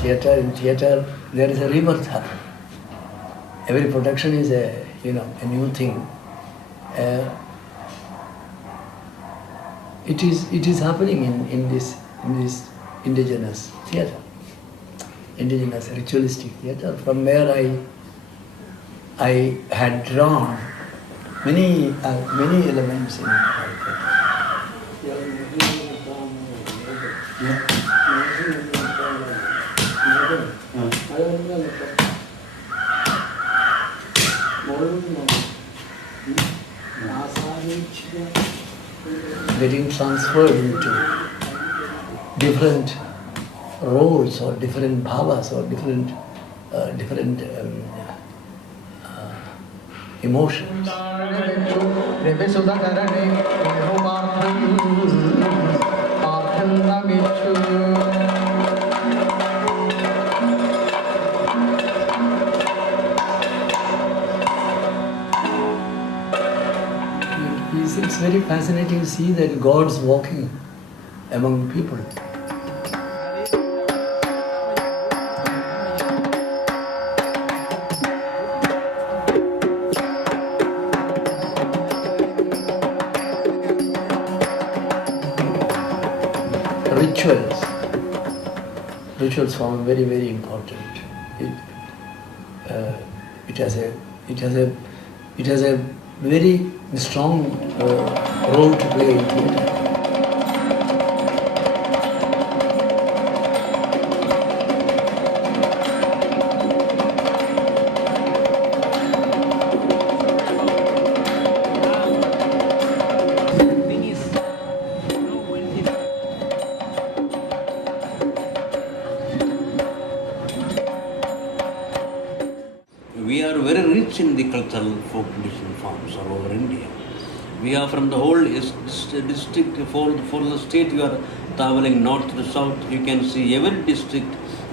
theatre. In theatre, there is a rebirth. Every production is a new thing. It is happening in this indigenous theatre, indigenous ritualistic theatre, from where I had drawn many elements in my theatre. Getting transferred into different roles or different bhavas or different emotions. It's very fascinating to see that God's walking among people. Rituals form very, very important. It has a very strong role to play in theatre. We are very rich in the cultural folk tradition forms all over India. We are from the whole district, for the state you are traveling north to the south, you can see every district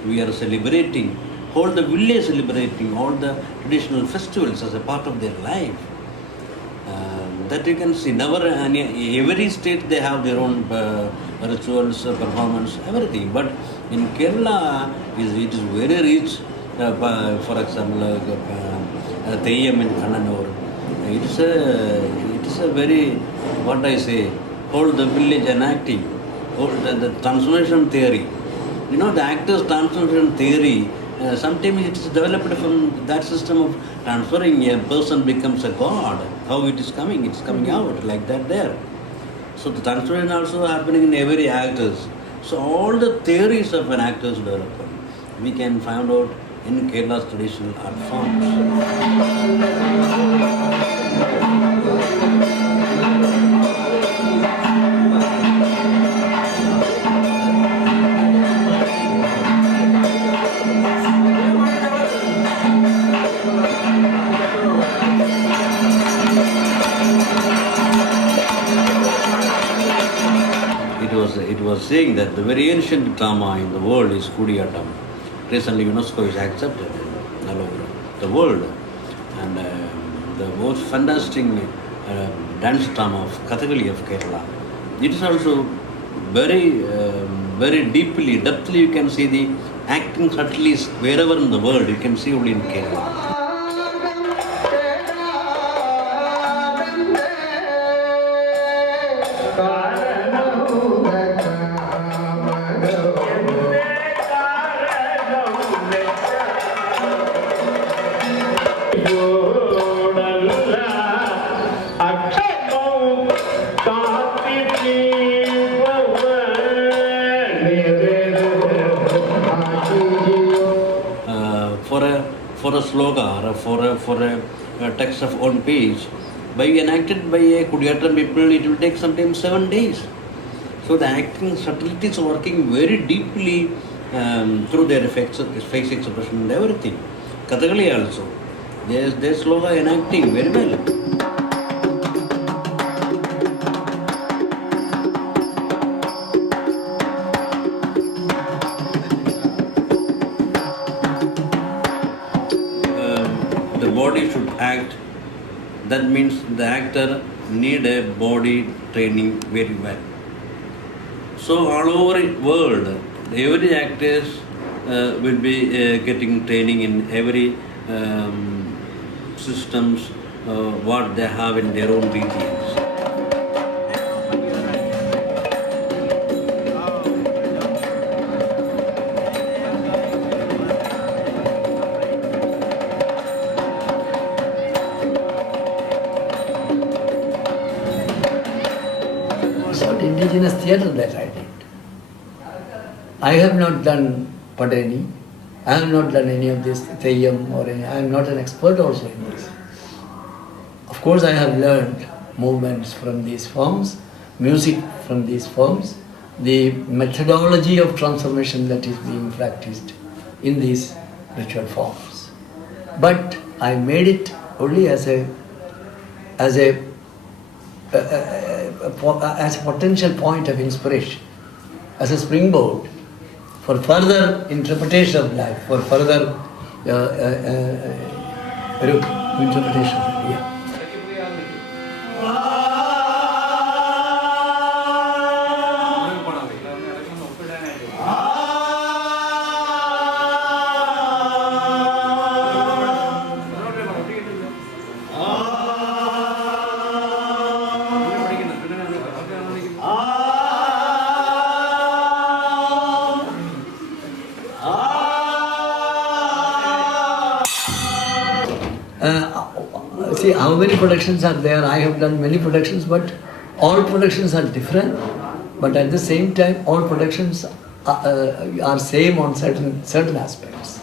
we are celebrating, whole the village celebrating all the traditional festivals as a part of their life. That you can see, every state they have their own rituals, performance, everything. But in Kerala, it is very rich. For example, Theyyam in Kannanur, it's a very, what I say, whole the village enacting, whole the transformation theory. The actor's transformation theory, sometimes it is developed from that system of transferring a person becomes a god. How it is coming? It's coming out like that there. So the transformation also happening in every actors. So all the theories of an actor's development, we can find out in Kerala's traditional art forms. It was saying that the very ancient drama in the world is Kutiyattam. Recently, UNESCO is accepted all over the world, and the most fantastic dance drama of Kathakali of Kerala. It is also very deeply, depthly you can see the acting subtleties wherever in the world, you can see only in Kerala. For a slogan or for a text of one page, enacted by a Kutiyattam people, it will take sometimes 7 days. So the acting subtleties are working very deeply through their effects, face expression and everything. Kathakali also, their slogan enacting very well. Body should act, that means the actor need a body training very well. So all over the world, every actors will be getting training in every systems what they have in their own regions. Indigenous theatre that I did. I have not done Patayani, I have not done any of this theyyam or any, I am not an expert also in this. Of course I have learned movements from these forms, music from these forms, the methodology of transformation that is being practiced in these ritual forms. But I made it only as a potential point of inspiration, as a springboard for further interpretation of life, for further interpretation. Yeah. See how many productions are there. I have done many productions, but all productions are different. But at the same time, all productions are same on certain aspects.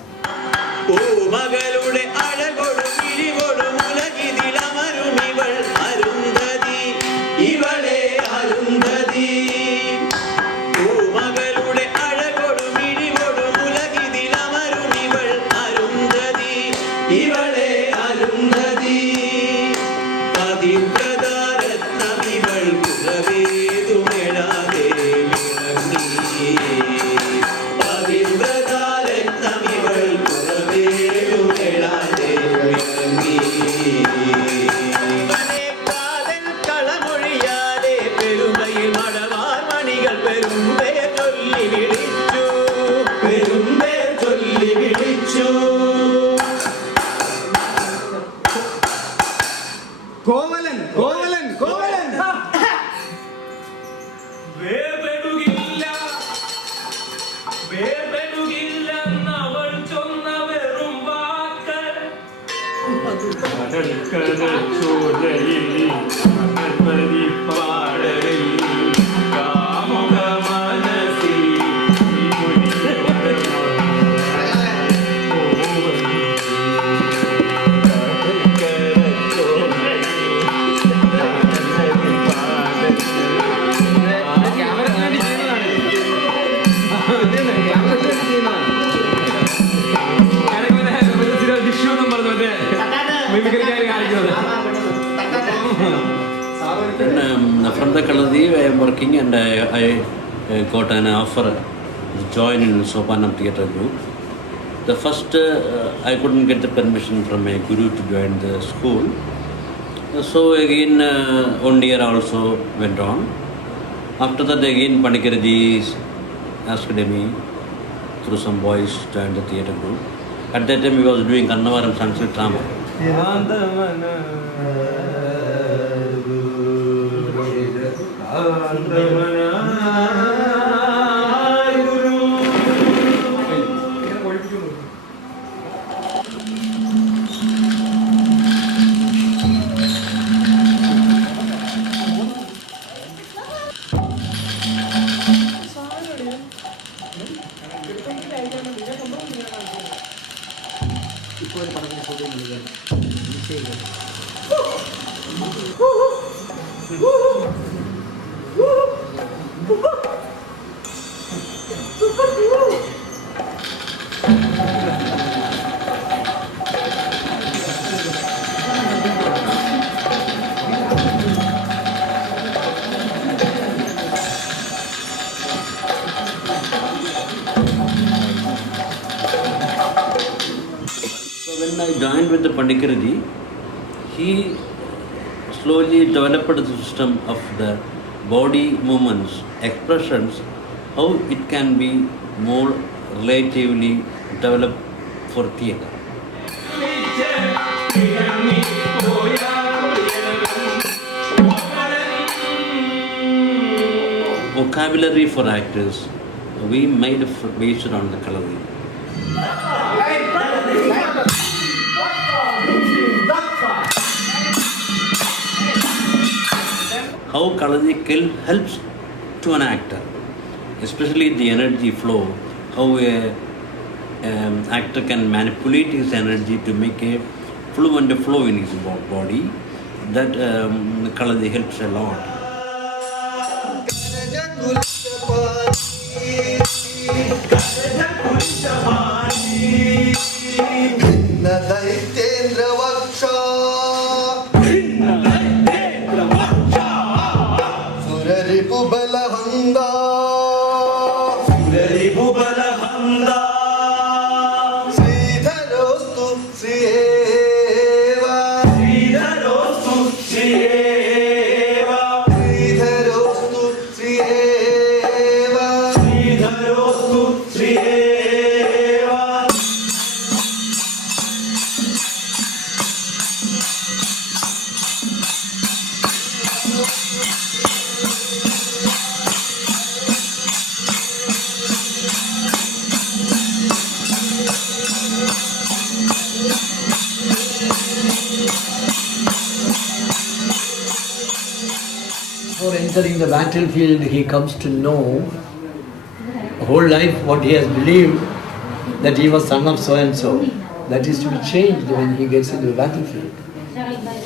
From the Kaladi, I am working and I got an offer to join in Sopanam theatre group. The first, I couldn't get the permission from my guru to join the school. So again, 1 year also went on. After that again, Pannikkar asked me through some boys to join the theatre group. At that time, he was doing Kavalam Narayanna drama. When I joined with the Pannikkar, he slowly developed the system of the body movements, expressions, how it can be more relatively developed for theatre. Vocabulary for actors, we made based on the coloring. How coloring qu'il helps to an actor, especially the energy flow, how a actor can manipulate his energy to make a fluent flow in his body. That coloring helps a lot. Before entering the battlefield, he comes to know whole life what he has believed, that he was son of so and so. That is to be changed when he gets into the battlefield.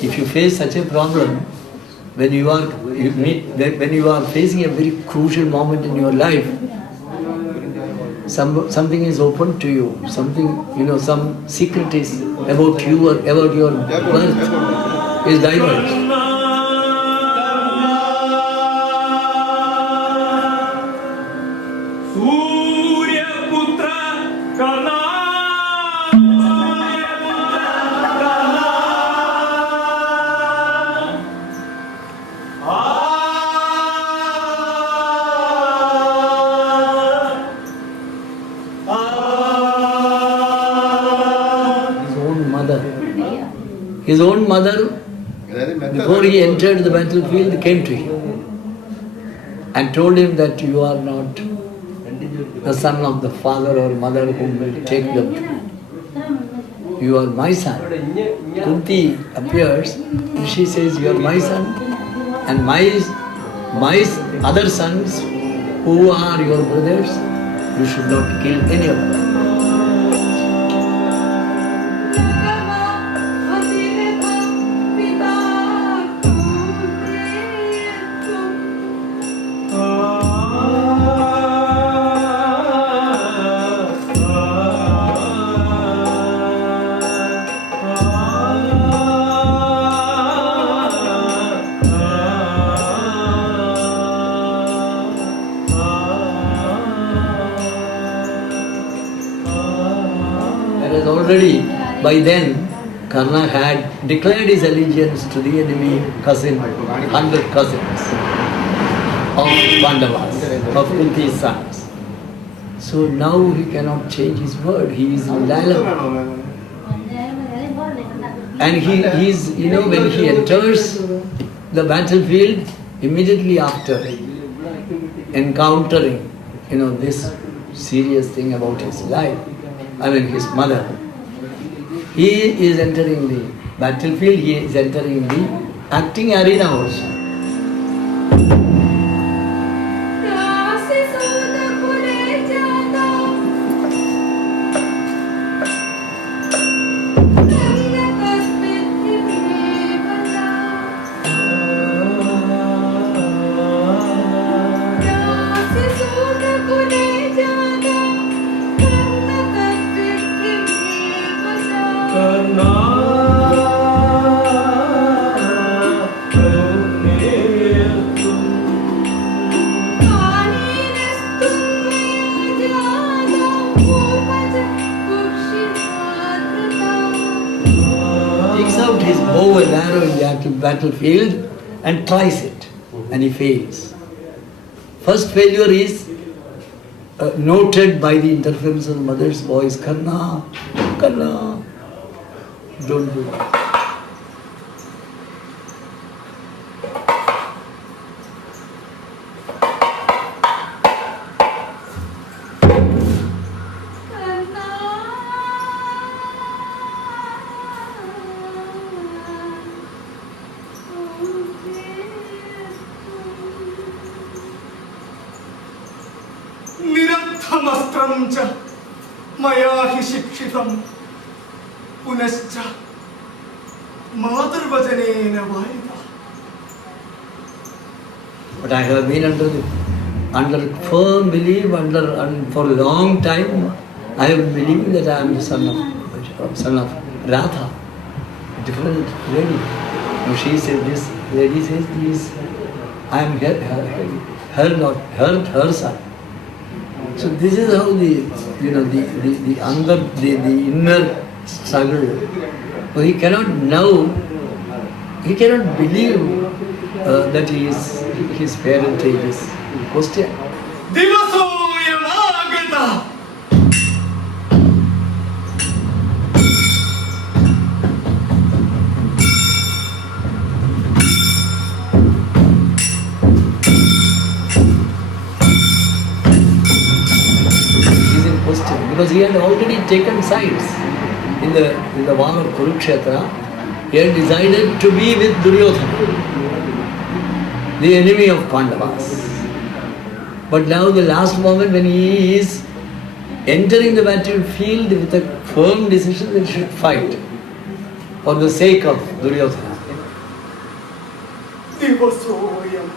If you face such a problem, when you are facing a very crucial moment in your life, something is open to you, something, some secret is about you or about your birth is diverged. His own mother, before he entered the battlefield, came to him and told him that you are not the son of the father or mother whom will take them to me. You are my son. Kunti appears and she says, you are my son, and my other sons who are your brothers, you should not kill any of them. Already by then, Karna had declared his allegiance to the enemy cousin, 100 cousins of Pandavas, of Kunti's sons. So now he cannot change his word, he is in dialogue. And he is, when he enters the battlefield, immediately after encountering, this serious thing about his life, his mother, he is entering the battlefield, he is entering the acting arena also. His bow and arrow in the battlefield and tries it, and he fails. First failure is noted by the interference of the mother's voice, Karna, Karna. Don't do that. निरर्थमस्त्रं च मया हि शिक्षितं पुनश्च मातृवचनेन वायितः. But I have been under firm belief, and for a long time, I have believed that I am the son of Radha, different lady. Now she says this, lady says this. I am her son. So this is how the inner struggle. So he cannot believe that his parentage is question. Divasoyamagata. Because he had already taken sides in the war of Kurukshetra. He had decided to be with Duryodhana, the enemy of Pandavas. But now the last moment when he is entering the battlefield with a firm decision that he should fight for the sake of Duryodhana. Divasoyam.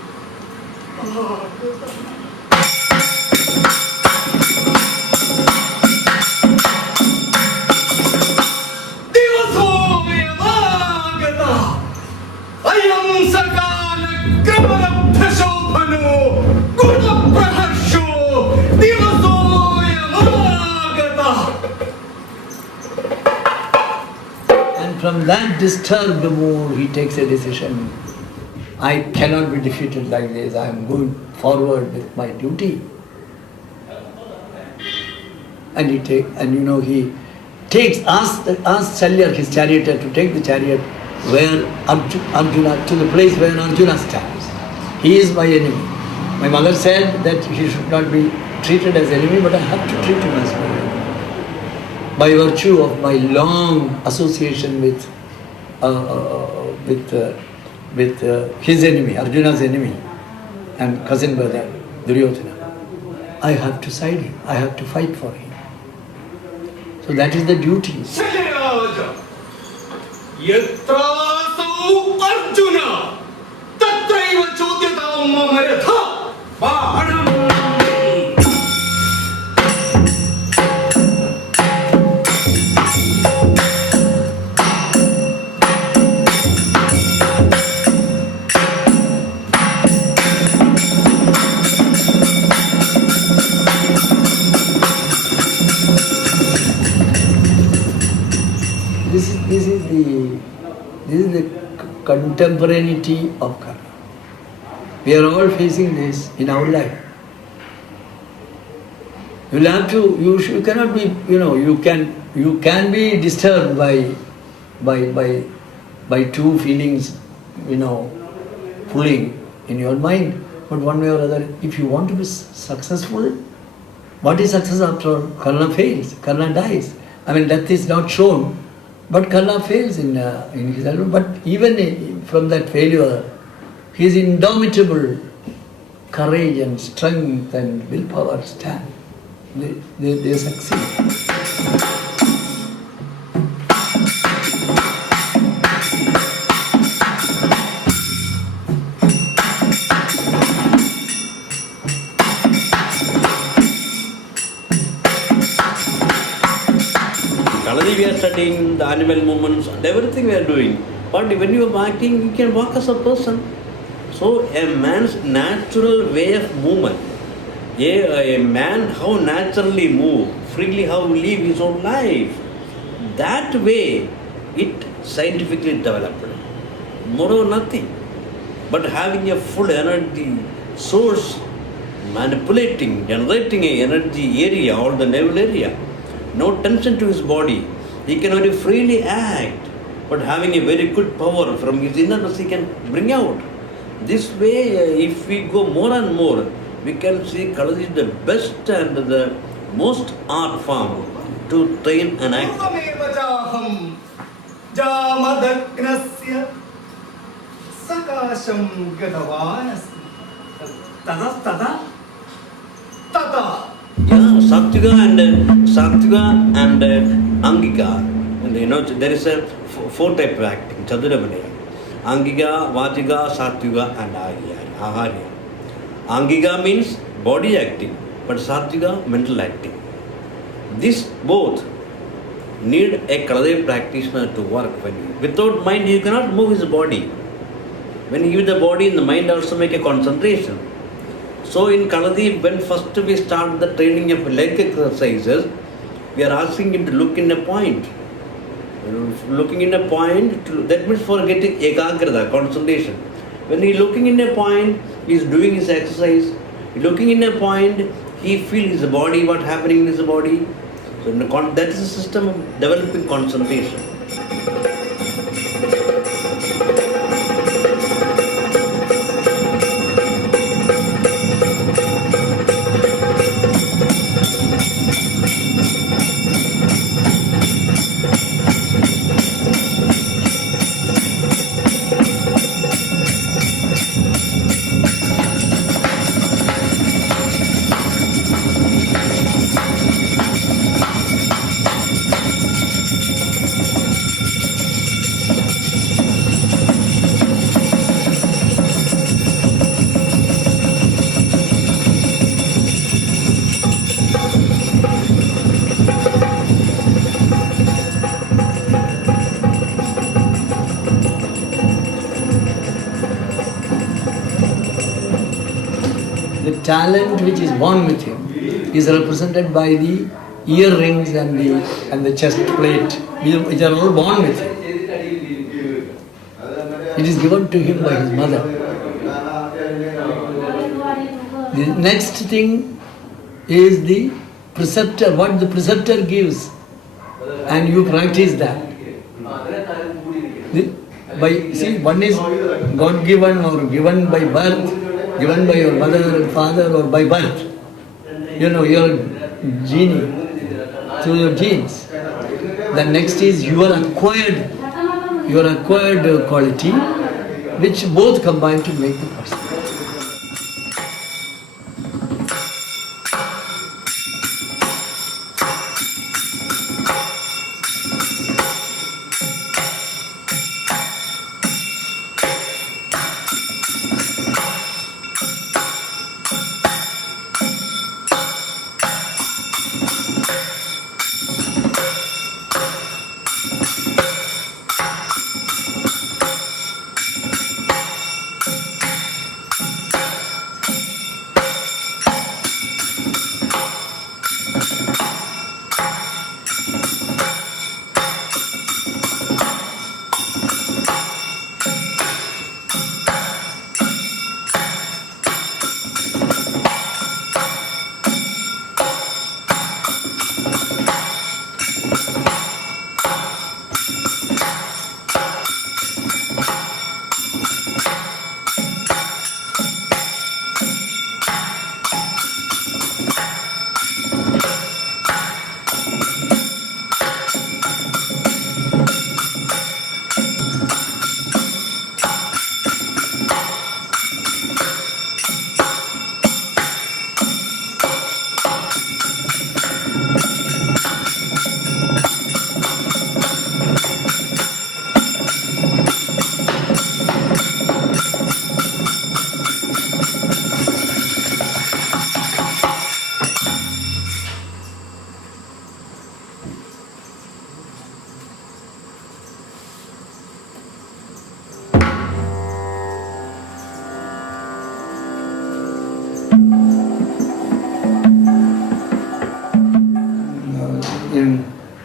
And from that disturbed mood, he takes a decision. I cannot be defeated like this. I am going forward with my duty. And he asks Shalya, his charioteer, to take the chariot where Arjuna, to the place where Arjuna stands. He is my enemy. My mother said that he should not be treated as enemy, but I have to treat him as my enemy. By virtue of my long association with his enemy, Arjuna's enemy, and cousin brother, Duryodhana, I have to side him. I have to fight for him. So that is the duty. Yatrasau Arjuna tatraiva chodyatam mamayatha bahanam. This is the contemporaneity of Karna. We are all facing this in our life. You cannot be, you can be disturbed by two feelings, pulling in your mind. But one way or other, if you want to be successful, what is success after all? Karna fails, Karna dies. Death is not shown. But Karna fails in his album. But even from that failure, his indomitable courage and strength and willpower stand. They succeed. We are studying the animal movements and everything we are doing. But when you are walking, you can walk as a person. So a man's natural way of movement, a man how naturally move, freely how live his own life, that way it scientifically developed. More or nothing. But having a full energy source, manipulating, generating a energy area or the navel area. No tension to his body. He can very freely act, but having a very good power from his innerness he can bring out. This way, if we go more and more, we can see Kaladi is the best and the most art form to train an actor. Yeah, Sattviga and Angika. And there is a four type of acting, Chaduramaniya. Angika, Vachiga, Sattviga and Aharya. Angika means body acting, but Sattviga mental acting. This both need a Kaladev practitioner to work. Without mind, you cannot move his body. When you give the body and the mind also make a concentration. So in Kaladev, when first we start the training of leg exercises, we are asking him to look in a point. Looking in a point, that means for getting ekagrata, concentration. When he is looking in a point, he is doing his exercise. Looking in a point, he feels his body, what happening in his body. So that is a system of developing concentration. Talent which is born with him is represented by the earrings and the chest plate, which are all born with him. It is given to him by his mother. The next thing is the preceptor, what the preceptor gives, and you practice that. One is God given or given by birth, given by your mother and father or by birth. Your gene, through your genes. The next is your acquired quality, which both combine to make the person.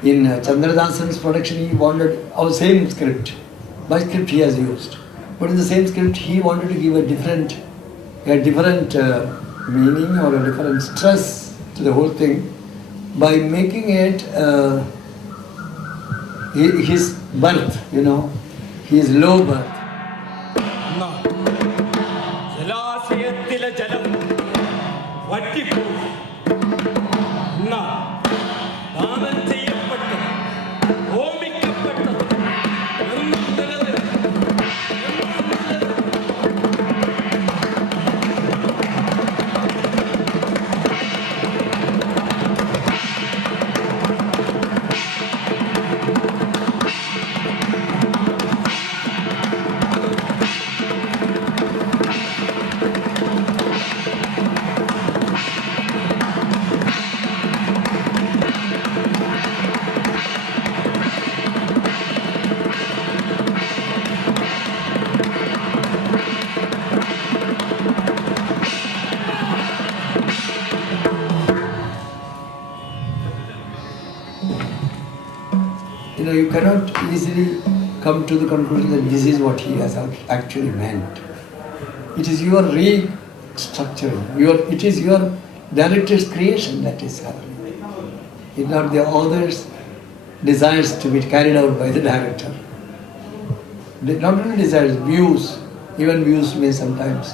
In Chandradasan's production, he wanted our same script. My script he has used. But in the same script, he wanted to give a different meaning or a different stress to the whole thing by making it his birth, his low birth. You cannot easily come to the conclusion that this is what he has actually meant. It is your restructuring. It is your director's creation that is happening. It's not the author's desires to be carried out by the director. Not only desires, views. Even views may sometimes